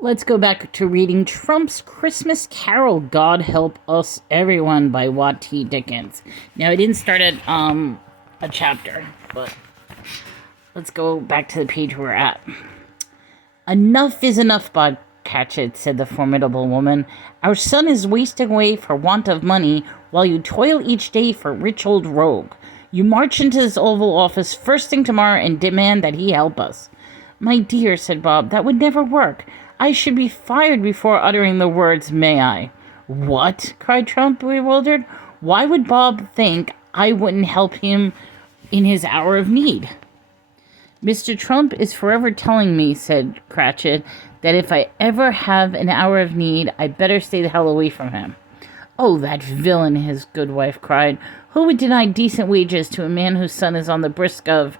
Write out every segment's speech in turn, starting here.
Let's go back to reading Trump's Christmas Carol, God Help Us Everyone by Watt T. Dickens. Now, I didn't start at a chapter, but let's go back to the page we're at. Enough is enough, Bob Cratchit, said the formidable woman. Our son is wasting away for want of money, while you toil each day for rich old rogue. You march into this Oval Office first thing tomorrow and demand that he help us. My dear, said Bob, that would never work. I should be fired before uttering the words, may I? What? Cried Trump, bewildered. Why would Bob think I wouldn't help him in his hour of need? Mr. Trump is forever telling me, said Cratchit, that if I ever have an hour of need, I better stay the hell away from him. Oh, that villain, his good wife cried. Who would deny decent wages to a man whose son is on the brisk of...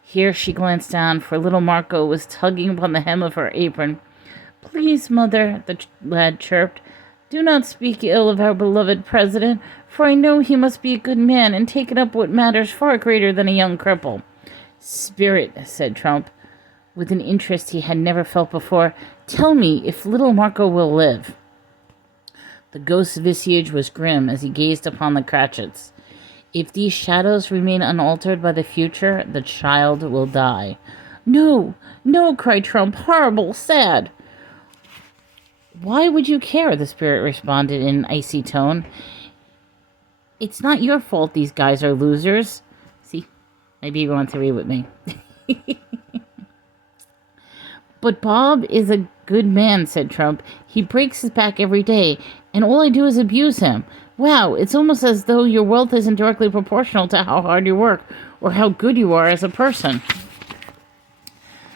Here she glanced down, for little Marco was tugging upon the hem of her apron. Please, mother, the lad chirped, do not speak ill of our beloved president, for I know he must be a good man and taken up what matters far greater than a young cripple. Spirit, said Trump, with an interest he had never felt before, tell me if little Marco will live. The ghost's visage was grim as he gazed upon the Cratchits. If these shadows remain unaltered by the future, the child will die. No, no, cried Trump, horrible, sad. Why would you care? The spirit responded in an icy tone. It's not your fault these guys are losers. See, my baby wants to read with me. But Bob is a good man, said Trump. He breaks his back every day, and all I do is abuse him. Wow, it's almost as though your wealth isn't directly proportional to how hard you work or how good you are as a person.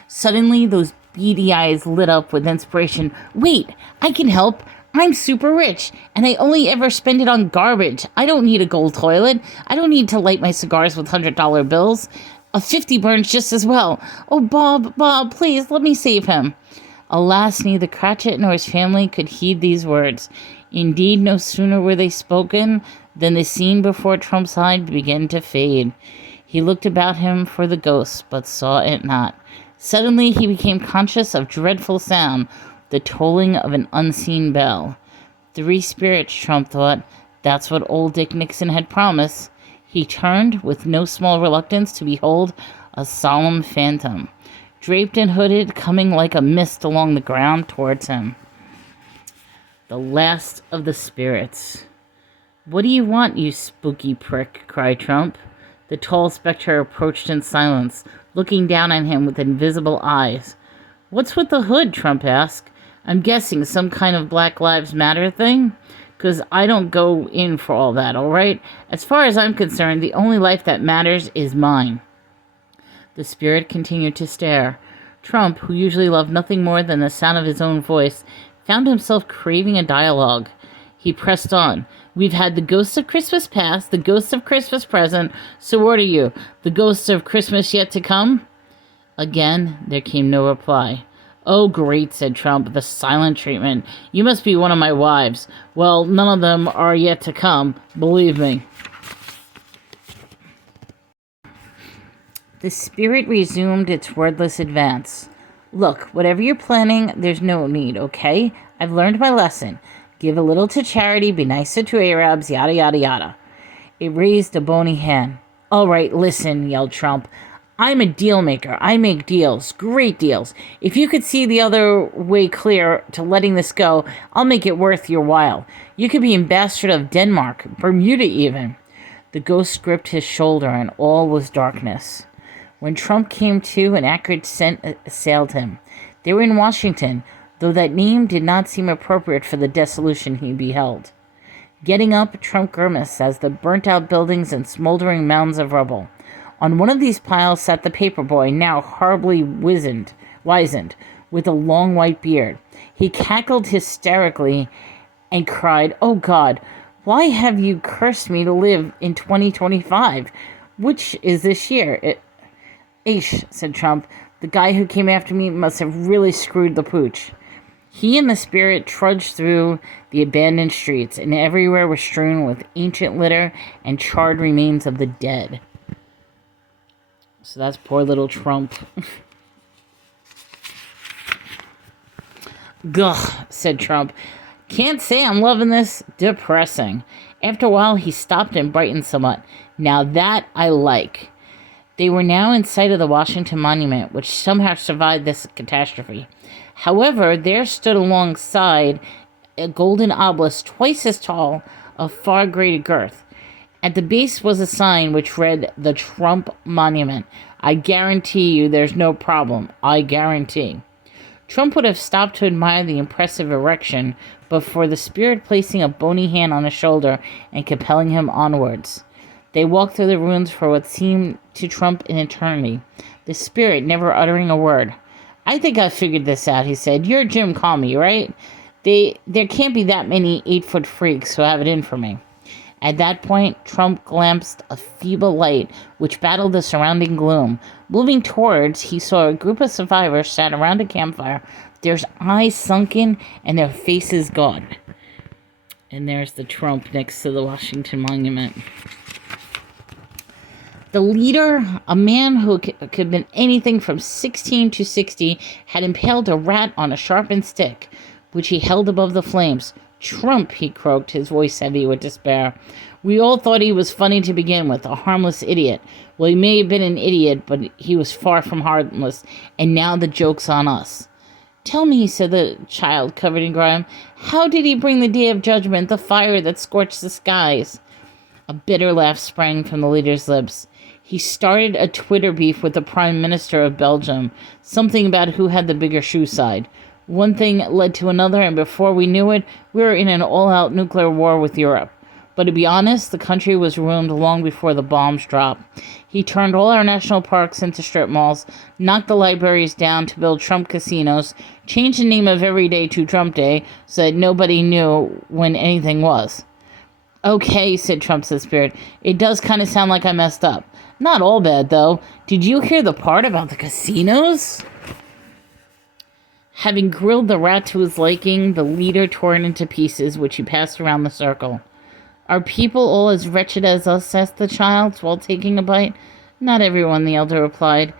Suddenly, those beady eyes lit up with inspiration. Wait, I can help. I'm super rich, and I only ever spend it on garbage. I don't need a gold toilet. I don't need to light my cigars with $100 bills. A 50 burns just as well. Oh, Bob, please, let me save him. Alas, neither Cratchit nor his family could heed these words. Indeed, no sooner were they spoken than the scene before Trump's eye began to fade. He looked about him for the ghost, but saw it not. Suddenly he became conscious of dreadful sound, the tolling of an unseen bell. 3 spirits, Trump thought. That's what old Dick Nixon had promised. He turned, with no small reluctance, to behold a solemn phantom, draped and hooded, coming like a mist along the ground towards him. The last of the spirits. What do you want, you spooky prick? Cried Trump. The tall spectre approached in silence, looking down on him with invisible eyes. What's with the hood? Trump asked. I'm guessing some kind of Black Lives Matter thing? 'Cause I don't go in for all that, all right? As far as I'm concerned, the only life that matters is mine. The spirit continued to stare. Trump, who usually loved nothing more than the sound of his own voice, found himself craving a dialogue. He pressed on. We've had the ghosts of Christmas past, the ghosts of Christmas present, so what are you, the ghosts of Christmas yet to come? Again, there came no reply. Oh, great, said Trump, the silent treatment. You must be one of my wives. Well, none of them are yet to come, believe me. The spirit resumed its wordless advance. Look, whatever you're planning, there's no need, okay? I've learned my lesson. Give a little to charity, be nicer to Arabs, yada, yada, yada. It raised a bony hand. All right, listen, yelled Trump. I'm a deal maker. I make deals, great deals. If you could see the other way clear to letting this go, I'll make it worth your while. You could be ambassador of Denmark, Bermuda even. The ghost gripped his shoulder, and all was darkness. When Trump came to, an acrid scent assailed him. They were in Washington, though that name did not seem appropriate for the desolation he beheld. Getting up, Trump grimaced as the burnt-out buildings and smoldering mounds of rubble. On one of these piles sat the paper boy, now horribly wizened, with a long white beard. He cackled hysterically and cried, Oh, God, why have you cursed me to live in 2025? Which is this year? Aish, said Trump. The guy who came after me must have really screwed the pooch. He and the spirit trudged through the abandoned streets, and everywhere were strewn with ancient litter and charred remains of the dead. So that's poor little Trump. Gugh, said Trump. Can't say I'm loving this. Depressing. After a while, he stopped and brightened somewhat. Now that I like. They were now in sight of the Washington Monument, which somehow survived this catastrophe. However, there stood alongside a golden obelisk twice as tall, of far greater girth. At the base was a sign which read, "The Trump Monument. I guarantee you there's no problem. I guarantee." Trump would have stopped to admire the impressive erection, but for the spirit placing a bony hand on his shoulder and compelling him onwards. They walked through the ruins for what seemed to Trump an eternity, the spirit never uttering a word. "I think I figured this out," he said. "You're Jim Comey, right? There can't be that many 8-foot freaks who have it in for me." At that point, Trump glimpsed a feeble light which battled the surrounding gloom. Moving towards, he saw a group of survivors sat around a campfire, their eyes sunken and their faces gaunt. And there's the Trump next to the Washington Monument. The leader, a man who could have been anything from 16 to 60, had impaled a rat on a sharpened stick, which he held above the flames. "Trump," he croaked, his voice heavy with despair. "We all thought he was funny to begin with, a harmless idiot. Well, he may have been an idiot, but he was far from harmless, and now the joke's on us." "Tell me," said the child, covered in grime, "how did he bring the day of judgment, the fire that scorched the skies?" A bitter laugh sprang from the leader's lips. "He started a Twitter beef with the Prime Minister of Belgium, something about who had the bigger shoe side. One thing led to another, and before we knew it, we were in an all-out nuclear war with Europe. But to be honest, the country was ruined long before the bombs dropped. He turned all our national parks into strip malls, knocked the libraries down to build Trump casinos, changed the name of every day to Trump Day so that nobody knew when anything was." "Okay," said Trump's spirit. "It does kind of sound like I messed up. Not all bad, though. Did you hear the part about the casinos?" Having grilled the rat to his liking, the leader tore it into pieces, which he passed around the circle. "Are people all as wretched as us?" asked the child, while taking a bite. "Not everyone," the elder replied.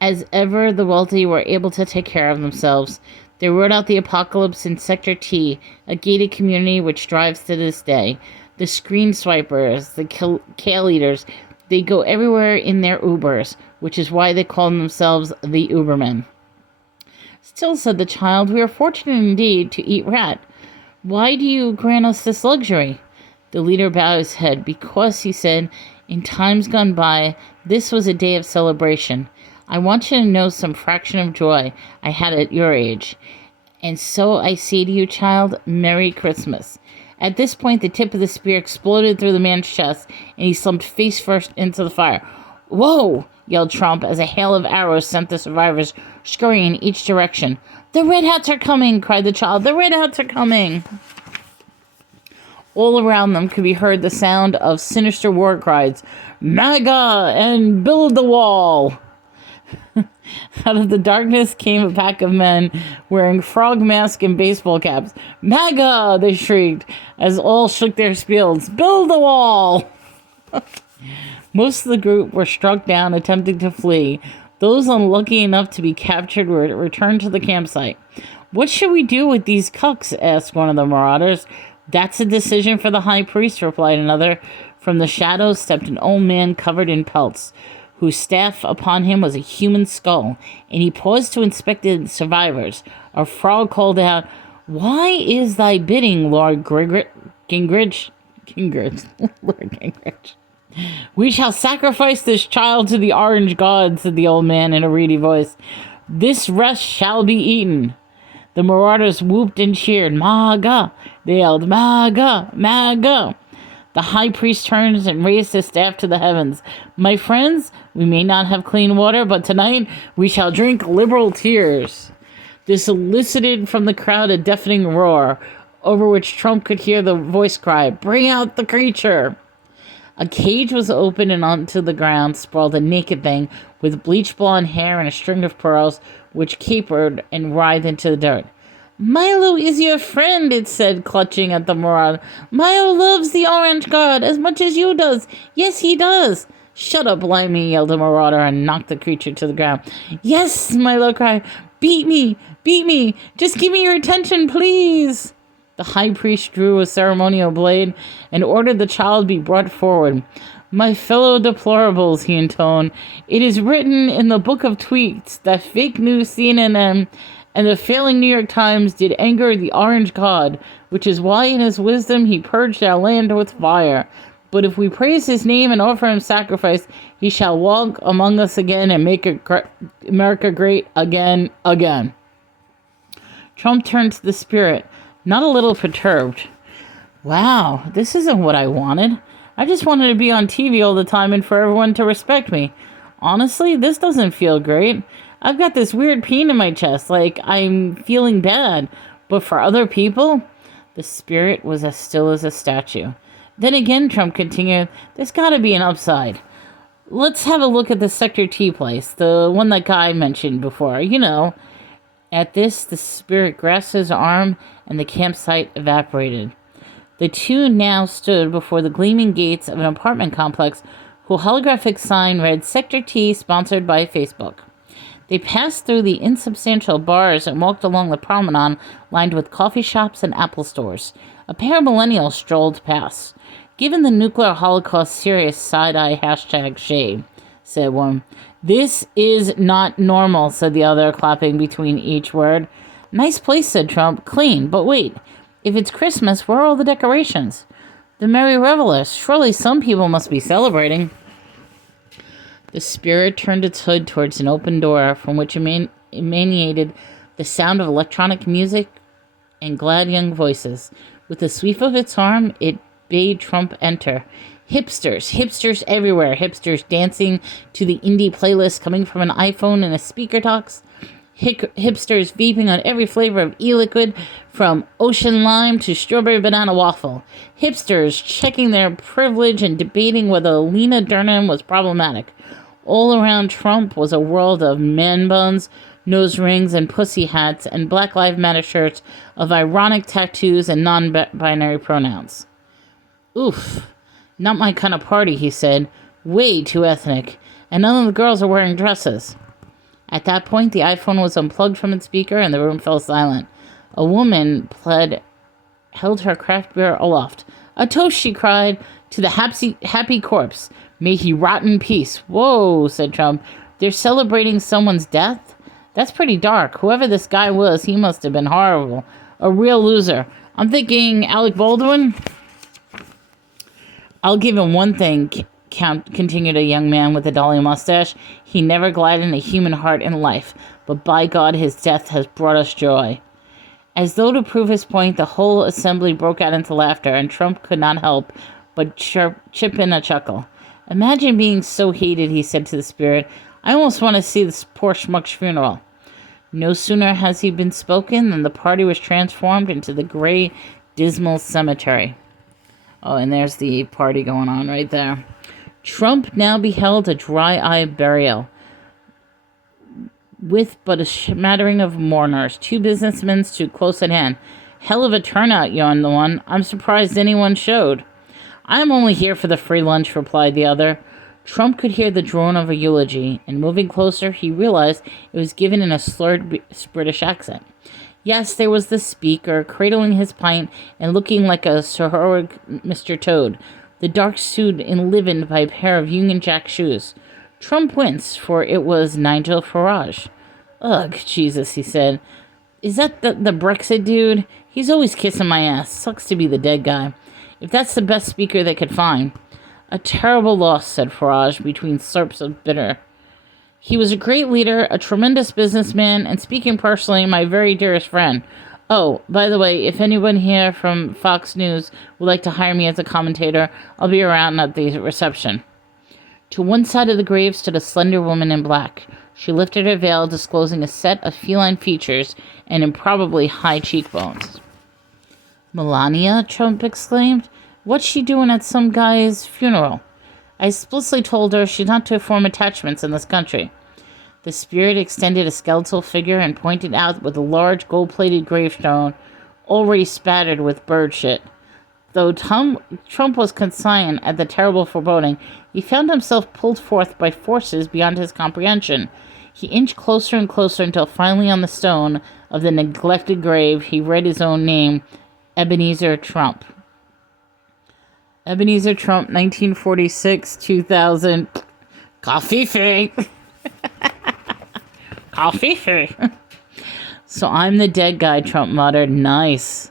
"As ever, the wealthy were able to take care of themselves. They rode out the apocalypse in Sector T, a gated community which drives to this day. The screen swipers, the kale eaters, they go everywhere in their Ubers, which is why they call themselves the Ubermen." "Still," said the child, "we are fortunate indeed to eat rat. Why do you grant us this luxury?" The leader bowed his head. "Because," he said, "in times gone by, this was a day of celebration. I want you to know some fraction of joy I had at your age. And so I say to you, child, Merry Christmas." At this point, the tip of the spear exploded through the man's chest, and he slumped face first into the fire. "Whoa!" yelled Trump as a hail of arrows sent the survivors scurrying in each direction. "The Red Hats are coming!" cried the child. "The Red Hats are coming!" All around them could be heard the sound of sinister war cries. "MAGA and build the wall!" Out of the darkness came a pack of men wearing frog masks and baseball caps. "MAGA!" they shrieked as all shook their spiels. "Build the wall!" Most of the group were struck down attempting to flee. Those unlucky enough to be captured were returned to the campsite. "What should we do with these cucks?" asked one of the marauders. "That's a decision for the high priest," replied another. From the shadows stepped an old man covered in pelts, whose staff upon him was a human skull, and he paused to inspect the survivors. A frog called out, "Why is thy bidding, Lord Gingrich?" Lord Gingrich. "We shall sacrifice this child to the orange god," said the old man in a reedy voice. "This rest shall be eaten." The marauders whooped and cheered. "MAGA!" They yelled, "MAGA! MAGA!" The high priest turned and raised his staff to the heavens. "My friends, we may not have clean water, but tonight we shall drink liberal tears." This elicited from the crowd a deafening roar, over which Trump could hear the voice cry, "Bring out the creature!" A cage was opened, and onto the ground sprawled a naked thing with bleach blonde hair and a string of pearls, which capered and writhed into the dirt. "Milo is your friend," it said, clutching at the marauder. "Milo loves the orange god as much as you does. Yes, he does." "Shut up, Limey," yelled the marauder and knocked the creature to the ground. "Yes," Milo cried. "Beat me! Beat me! Just give me your attention, please! The high priest drew a ceremonial blade and ordered the child be brought forward. My fellow deplorables, he intoned, it is written in the book of tweets that fake news CNN and the failing New York Times did anger the Orange God, which is why in his wisdom he purged our land with fire. But if we praise his name and offer him sacrifice, he shall walk among us again and make America great again. Trump turned to the spirit, not a little perturbed. Wow, this isn't what I wanted. I just wanted to be on TV all the time and for everyone to respect me. Honestly, this doesn't feel great. I've got this weird pain in my chest, like I'm feeling bad. But for other people, the spirit was as still as a statue. Then again, Trump continued, there's gotta be an upside. Let's have a look at the Sector T place, the one that Guy mentioned before, you know. At this, the spirit grasped his arm and the campsite evaporated. The two now stood before the gleaming gates of an apartment complex whose holographic sign read Sector T, sponsored by Facebook. They passed through the insubstantial bars and walked along the promenade lined with coffee shops and Apple stores. A pair of millennials strolled past. Given the nuclear holocaust serious side-eye hashtag shade, said one. This is not normal, said the other, clapping between each word. Nice place, said Trump. Clean, but wait. If it's Christmas, where are all the decorations? The Merry Revelers. Surely some people must be celebrating. The spirit turned its hood towards an open door from which emanated the sound of electronic music and glad young voices. With a sweep of its arm, it bade Trump enter. Hipsters everywhere. Hipsters dancing to the indie playlist coming from an iPhone and a speaker box. Hipsters vaping on every flavor of e-liquid, from ocean lime to strawberry banana waffle. Hipsters checking their privilege and debating whether Lena Dunham was problematic. All around Trump was a world of man buns, nose rings, and pussy hats, and Black Lives Matter shirts of ironic tattoos and non-binary pronouns. Oof, not my kind of party, he said. Way too ethnic. And none of the girls are wearing dresses. At that point, the iPhone was unplugged from its speaker and the room fell silent. A woman held her craft beer aloft. A toast, she cried, to the happy corpse. May he rot in peace. Whoa, said Trump. They're celebrating someone's death? That's pretty dark. Whoever this guy was, he must have been horrible. A real loser. I'm thinking Alec Baldwin? I'll give him one thing, continued a young man with a dolly mustache. He never gladdened a human heart in life, but by God, his death has brought us joy. As though to prove his point, the whole assembly broke out into laughter, and Trump could not help but chip in a chuckle. Imagine being so hated, he said to the spirit. I almost want to see this poor schmuck's funeral. No sooner has he been spoken than the party was transformed into the gray, dismal cemetery. Oh, and there's the party going on right there. Trump now beheld a dry-eye burial with but a smattering of mourners. 2 businessmen stood close at hand. Hell of a turnout, yawned the one. I'm surprised anyone showed. I'm only here for the free lunch, replied the other. Trump could hear the drone of a eulogy, and moving closer, he realized it was given in a slurred British accent. Yes, there was the speaker, cradling his pint and looking like a heroic Mr. Toad, the dark suit enlivened by a pair of Union Jack shoes. Trump winced, for it was Nigel Farage. Ugh, Jesus, he said. Is that the Brexit dude? He's always kissing my ass. Sucks to be the dead guy. If that's the best speaker they could find. A terrible loss, said Farage, between slurps of bitter. He was a great leader, a tremendous businessman, and speaking personally, my very dearest friend. Oh, by the way, if anyone here from Fox News would like to hire me as a commentator, I'll be around at the reception. To one side of the grave stood a slender woman in black. She lifted her veil, disclosing a set of feline features and improbably high cheekbones. Melania? Trump exclaimed. What's she doing at some guy's funeral? I explicitly told her she's not to form attachments in this country. The spirit extended a skeletal figure and pointed out with a large gold-plated gravestone already spattered with bird shit. Though Trump was conscious at the terrible foreboding, he found himself pulled forth by forces beyond his comprehension. He inched closer and closer until finally on the stone of the neglected grave he read his own name, Ebenezer Trump. Ebenezer Trump, 1946, 2000. Coffee free. Coffee free. So I'm the dead guy, Trump muttered. Nice.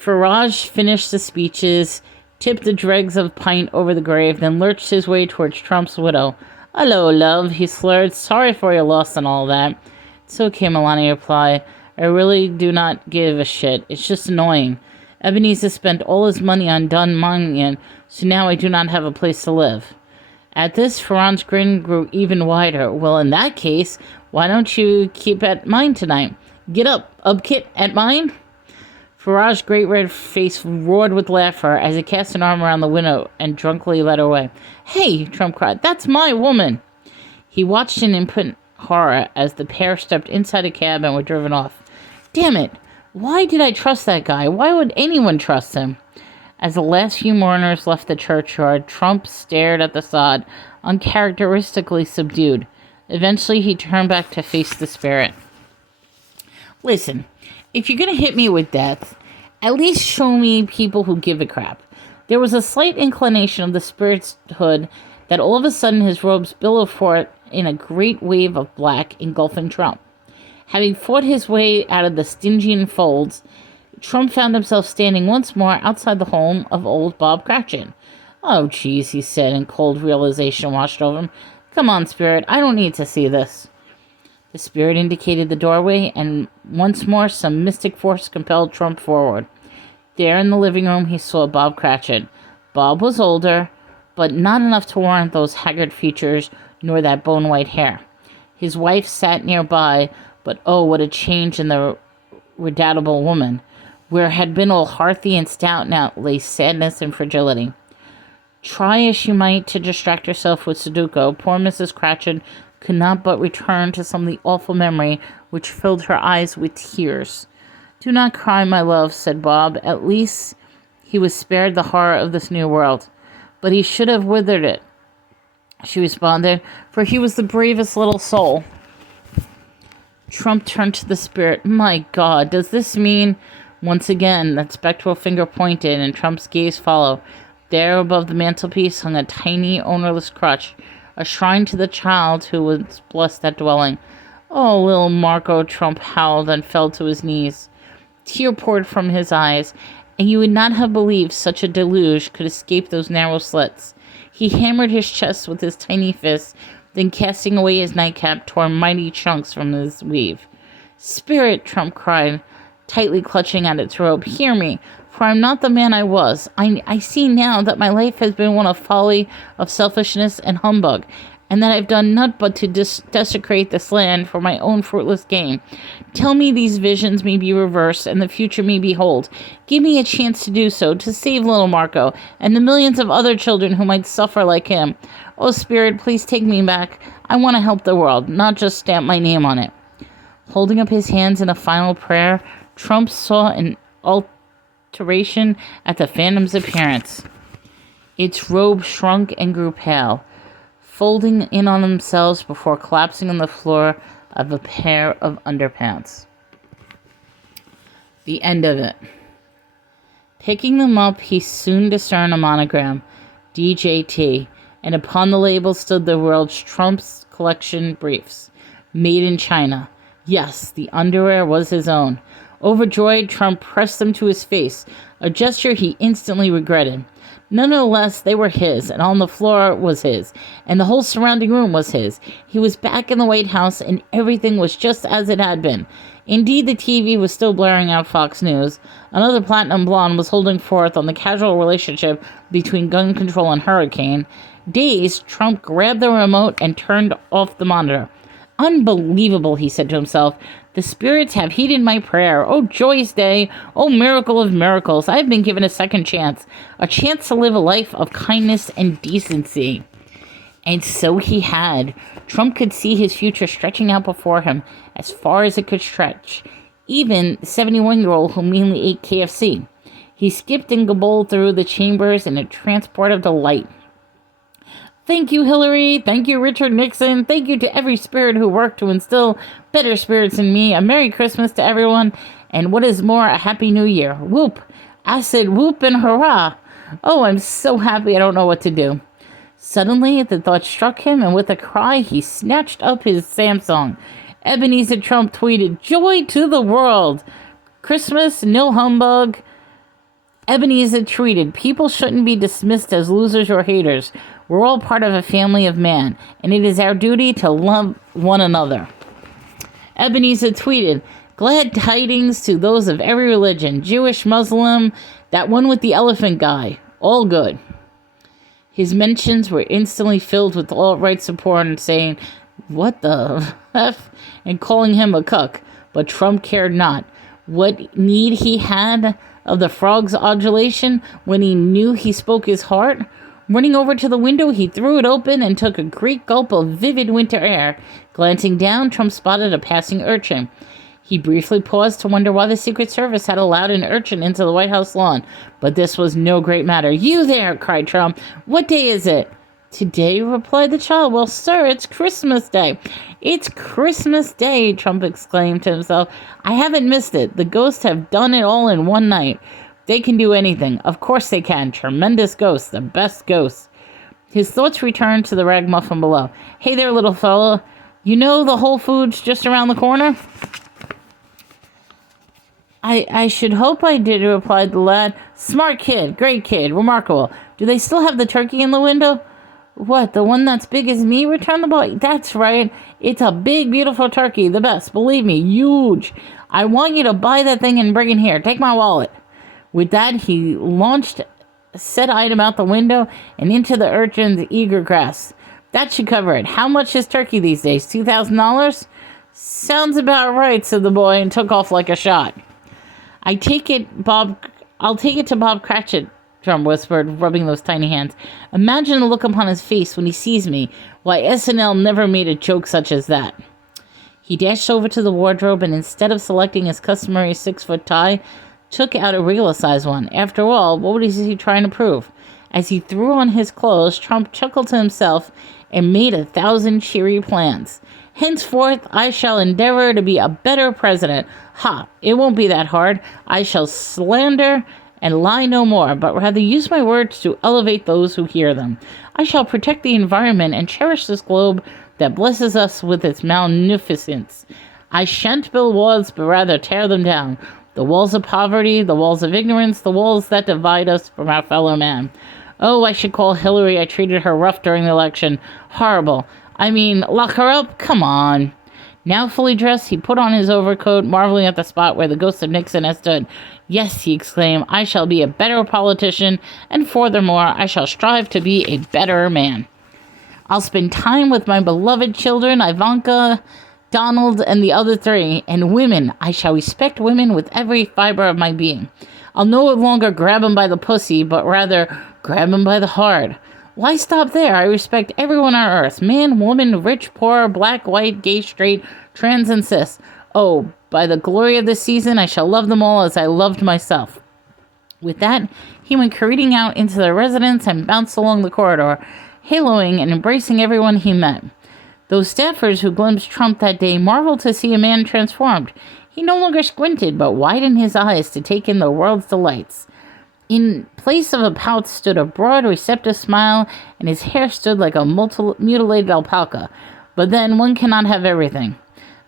Farage finished the speeches, tipped the dregs of pint over the grave, then lurched his way towards Trump's widow. Hello, love, he slurred. Sorry for your loss and all that. It's okay, Melania replied. I really do not give a shit. It's just annoying. Ebenezer spent all his money on Dunn Monument, so now I do not have a place to live. At this, Farron's grin grew even wider. Well, in that case, why don't you keep at mine tonight? Get up, Upkit, at mine? Farage's great red face roared with laughter as he cast an arm around the window and drunkenly led her away. Hey, Trump cried, that's my woman! He watched in impotent horror as the pair stepped inside a cab and were driven off. Damn it! Why did I trust that guy? Why would anyone trust him? As the last few mourners left the churchyard, Trump stared at the sod, uncharacteristically subdued. Eventually, he turned back to face the spirit. Listen, if you're going to hit me with death, at least show me people who give a crap. There was a slight inclination of the spirit's hood that all of a sudden his robes billowed forth in a great wave of black, engulfing Trump. Having fought his way out of the Stygian folds, Trump found himself standing once more outside the home of old Bob Cratchit. Oh, geez, he said, and cold realization washed over him. Come on, spirit, I don't need to see this. The spirit indicated the doorway, and once more some mystic force compelled Trump forward. There in the living room, he saw Bob Cratchit. Bob was older, but not enough to warrant those haggard features nor that bone-white hair. His wife sat nearby, but oh, what a change in the redoubtable woman. Where had been all hearty and stout now lay sadness and fragility. Try as she might to distract herself with Sudoku, poor Mrs. Cratchit could not but return to some of the awful memory which filled her eyes with tears. Do not cry, my love, said Bob. At least he was spared the horror of this new world. But he should have withered it, she responded, for he was the bravest little soul. Trump turned to the spirit. My God, does this mean... Once again, that spectral finger pointed, and Trump's gaze followed. There above the mantelpiece hung a tiny, ownerless crutch, a shrine to the child who was blessed that dwelling. Oh, little Marco, Trump howled and fell to his knees. Tear poured from his eyes, and you would not have believed such a deluge could escape those narrow slits. He hammered his chest with his tiny fist, then casting away his nightcap, tore mighty chunks from his weave. Spirit, Trump cried, tightly clutching at its robe, hear me, for I am not the man I was. I see now that my life has been one of folly, of selfishness, and humbug, and that I have done naught but to desecrate this land for my own fruitless gain. Tell me these visions may be reversed, and the future may behold. Give me a chance to do so, to save little Marco, and the millions of other children who might suffer like him. Oh, Spirit, please take me back. I want to help the world, not just stamp my name on it. Holding up his hands in a final prayer, Trump saw an alteration at the phantom's appearance. Its robe shrunk and grew pale, folding in on themselves before collapsing on the floor of a pair of underpants. The end of it. Picking them up, he soon discerned a monogram, DJT, and upon the label stood the world's Trump's collection briefs, made in China. Yes, the underwear was his own. Overjoyed, Trump pressed them to his face, a gesture he instantly regretted. Nonetheless, they were his, and on the floor was his, and the whole surrounding room was his. He was back in the White House, and everything was just as it had been. Indeed, the TV was still blaring out Fox News. Another platinum blonde was holding forth on the casual relationship between gun control and hurricane. Dazed, Trump grabbed the remote and turned off the monitor. Unbelievable, he said to himself. The spirits have heeded my prayer. Oh, joyous day. Oh, miracle of miracles. I have been given a second chance. A chance to live a life of kindness and decency. And so he had. Trump could see his future stretching out before him as far as it could stretch. Even the 71-year-old who mainly ate KFC. He skipped and gabbled through the chambers in a transport of delight. Thank you, Hillary. Thank you, Richard Nixon. Thank you to every spirit who worked to instill better spirits in me. A Merry Christmas to everyone. And what is more, a Happy New Year. Whoop. Acid, whoop, and hurrah. Oh, I'm so happy I don't know what to do. Suddenly, the thought struck him, and with a cry, he snatched up his Samsung. Ebenezer Trump tweeted, "Joy to the world. Christmas, no humbug." Ebenezer tweeted, "People shouldn't be dismissed as losers or haters. We're all part of a family of man, and it is our duty to love one another." Ebenezer tweeted, "Glad tidings to those of every religion, Jewish, Muslim, that one with the elephant guy. All good." His mentions were instantly filled with alt-right support and saying, "What the F?" and calling him a cuck. But Trump cared not. What need he had of the frog's adulation when he knew he spoke his heart? Running over to the window, he threw it open and took a great gulp of vivid winter air. Glancing down, Trump spotted a passing urchin. He briefly paused to wonder why the Secret Service had allowed an urchin into the White House lawn, but this was no great matter. "You there!" cried Trump. "What day is it?" "Today," replied the child. "Well, sir, it's Christmas Day." "It's Christmas Day," Trump exclaimed to himself. "I haven't missed it. The ghosts have done it all in one night. They can do anything. Of course they can. Tremendous ghosts, the best ghosts." His thoughts returned to the ragamuffin below. "Hey there, little fellow. You know the Whole Foods just around the corner?" I should hope I did," replied the lad. "Smart kid, great kid, remarkable. Do they still have the turkey in the window?" "What, the one that's big as me?" returned the boy. "That's right. It's a big, beautiful turkey, the best, believe me, huge. I want you to buy that thing and bring it here. Take my wallet." With that, he launched said item out the window and into the urchin's eager grasp. "That should cover it. How much is turkey these days? $2,000? "Sounds about right," said the boy, and took off like a shot. I'll take it to Bob Cratchit," Trump whispered, rubbing those tiny hands. "Imagine the look upon his face when he sees me. Why, SNL never made a joke such as that." He dashed over to the wardrobe and, instead of selecting his customary 6-foot tie, took out a regular-sized one. After all, what was he trying to prove? As he threw on his clothes, Trump chuckled to himself and made 1,000 cheery plans. "Henceforth, I shall endeavor to be a better president. Ha! It won't be that hard. I shall slander and lie no more, but rather use my words to elevate those who hear them. I shall protect the environment and cherish this globe that blesses us with its magnificence. I shan't build walls, but rather tear them down. The walls of poverty, the walls of ignorance, the walls that divide us from our fellow man. Oh, I should call Hillary. I treated her rough during the election. Horrible. I mean, lock her up? Come on." Now fully dressed, he put on his overcoat, marveling at the spot where the ghost of Nixon had stood. "Yes," he exclaimed, "I shall be a better politician, and furthermore, I shall strive to be a better man. I'll spend time with my beloved children, Ivanka, Donald, and the other 3, and women. I shall respect women with every fiber of my being. I'll no longer grab 'em by the pussy, but rather grab 'em by the heart. Why stop there? I respect everyone on earth. Man, woman, rich, poor, black, white, gay, straight, trans, and cis. Oh, by the glory of this season, I shall love them all as I loved myself." With that, he went careening out into the residence and bounced along the corridor, haloing and embracing everyone he met. Those staffers who glimpsed Trump that day marveled to see a man transformed. He no longer squinted, but widened his eyes to take in the world's delights. In place of a pout stood a broad, receptive smile, and his hair stood like a mutilated alpaca. But then, one cannot have everything.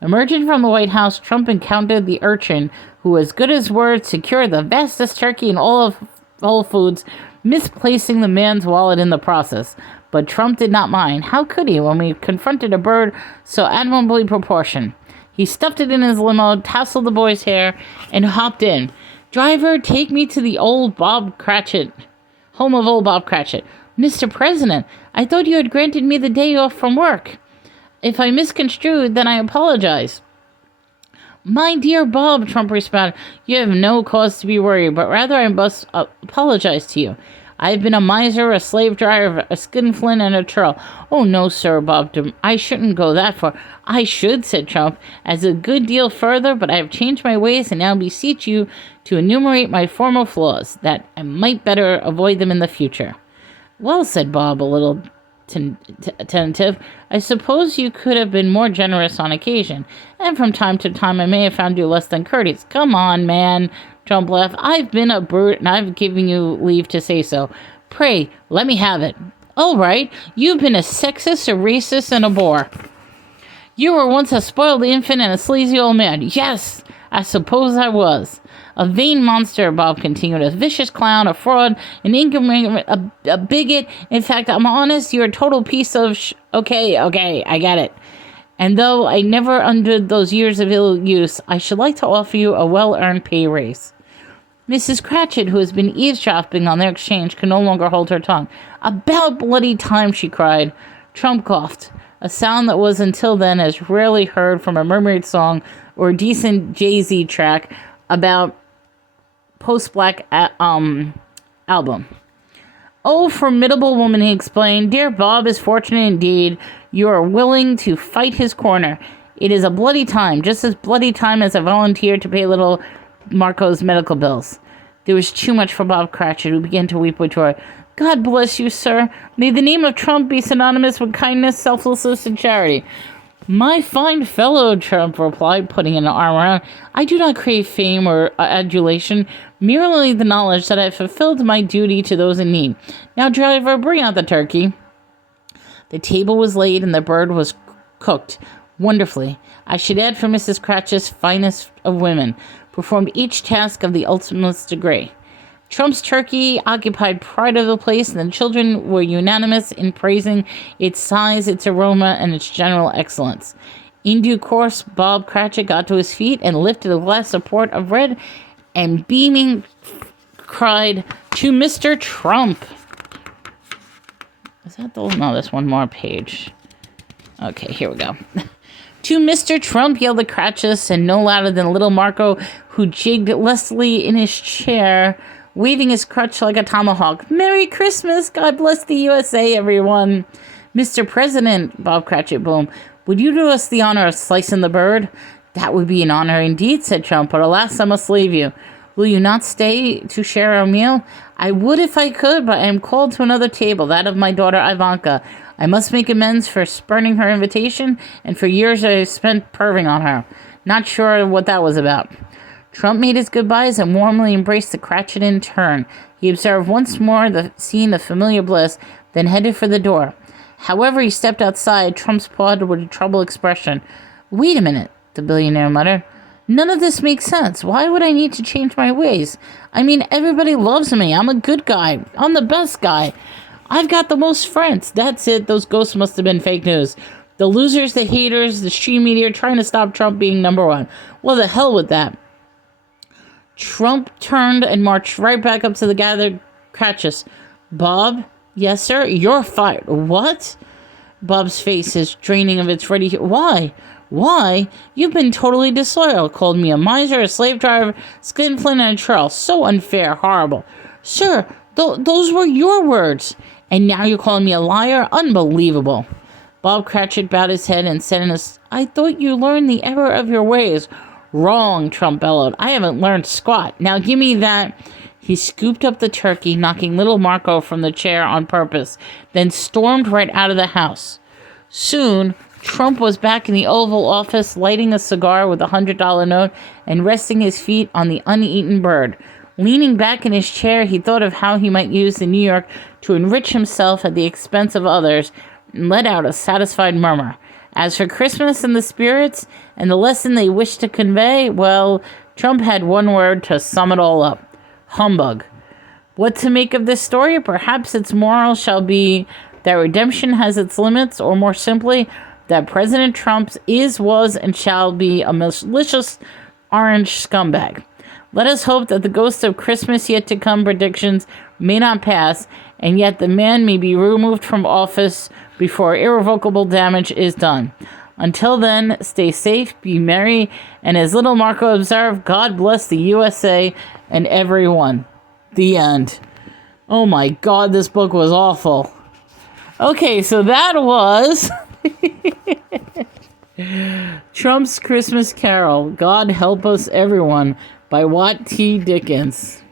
Emerging from the White House, Trump encountered the urchin, who, as good as word, secured the vastest turkey in all of Whole Foods, misplacing the man's wallet in the process. But Trump did not mind. How could he when we confronted a bird so admirably proportioned? He stuffed it in his limo, tousled the boy's hair, and hopped in. "Driver, take me to the old Bob Cratchit, home of old Bob Cratchit." "Mr. President, I thought you had granted me the day off from work. If I misconstrued, then I apologize." "My dear Bob," Trump responded, "you have no cause to be worried, but rather I must apologize to you. I have been a miser, a slave driver, a skinflint, and a churl." "Oh, no, sir, Bob, I shouldn't go that far." "I should," said Trump, "as a good deal further, but I have changed my ways, and now beseech you to enumerate my former flaws, that I might better avoid them in the future." "Well," said Bob, a little tentative. I suppose you could have been more generous on occasion, and from time to time I may have found you less than courteous. Come on, man, Trump laughed. I've been a brute, and I've given you leave to say so. Pray, let me have it. All right, you've been a sexist, a racist, and a bore. You were once a spoiled infant and a sleazy old man. Yes, I suppose I was. A vain monster, Bob continued. A vicious clown, a fraud, an ignorant, a bigot. In fact, I'm honest, you're a total piece of Okay, I get it. And though I never undid those years of ill use, I should like to offer you a well-earned pay raise. Mrs. Cratchit, who has been eavesdropping on their exchange, could no longer hold her tongue. About bloody time, she cried. Trump coughed, a sound that was until then as rarely heard from a murmured song or a decent Jay-Z track about post-black album. Oh, formidable woman, he explained. Dear Bob is fortunate indeed. You are willing to fight his corner. It is a bloody time, just as bloody time as I volunteered to pay little Marco's medical bills. There was too much for Bob Cratchit, who began to weep with joy. God bless you, sir. May the name of Trump be synonymous with kindness, selflessness, and charity. My fine fellow, Trump replied, putting an arm around. I do not crave fame or adulation, merely the knowledge that I have fulfilled my duty to those in need. Now, driver, bring out the turkey. The table was laid and the bird was cooked wonderfully. I should add for Mrs. Cratchit's finest of women, performed each task of the utmost degree. Trump's turkey occupied pride of the place, and the children were unanimous in praising its size, its aroma, and its general excellence. In due course, Bob Cratchit got to his feet and lifted a glass of port of red, and beaming, cried, "To Mr. Trump!" Is that the... No, there's one more page. Okay, here we go. To Mr. Trump, yelled the Cratchits, and no louder than little Marco, who jigged lustily in his chair, waving his crutch like a tomahawk. Merry Christmas! God bless the USA, everyone! Mr. President, Bob Cratchit boomed, would you do us the honor of slicing the bird? That would be an honor indeed, said Trump, but alas, I must leave you. Will you not stay to share our meal? I would if I could, but I am called to another table, that of my daughter Ivanka. I must make amends for spurning her invitation, and for years I spent perving on her. Not sure what that was about. Trump made his goodbyes and warmly embraced the Cratchit in turn. He observed once more the scene of familiar bliss, then headed for the door. However, he stepped outside. Trump's paused with a troubled expression. Wait a minute, the billionaire muttered. None of this makes sense. Why would I need to change my ways? I mean, everybody loves me. I'm a good guy. I'm the best guy. I've got the most friends. That's it. Those ghosts must have been fake news. The losers, the haters, the stream media trying to stop Trump being number one. Well, the hell with that. Trump turned and marched right back up to the gathered Cratchits. Bob? Yes, sir? You're fired. What? Bob's face is draining of its ready... Why? Why? You've been totally disloyal. Called me a miser, a slave driver, skinflint, and a churl. So unfair, horrible. Sir, those were your words. And now you're calling me a liar? Unbelievable. Bob Cratchit bowed his head and said I thought you learned the error of your ways. Wrong, Trump bellowed. I haven't learned squat. Now give me that. He scooped up the turkey, knocking little Marco from the chair on purpose, then stormed right out of the house. Soon, Trump was back in the Oval Office, lighting a cigar with a $100 note and resting his feet on the uneaten bird. Leaning back in his chair, he thought of how he might use the New York to enrich himself at the expense of others, and let out a satisfied murmur. As for Christmas and the spirits, and the lesson they wished to convey, well, Trump had one word to sum it all up. Humbug. What to make of this story? Perhaps its moral shall be that redemption has its limits, or more simply, that President Trump is, was, and shall be a malicious orange scumbag. Let us hope that the ghost of Christmas yet to come predictions may not pass, and yet the man may be removed from office before irrevocable damage is done. Until then, stay safe, be merry, and as little Marco observed, God bless the USA and everyone. The end. Oh my God, this book was awful. Okay, so that was Trump's Christmas Carol, God Help Us Everyone, by Watt T. Dickens.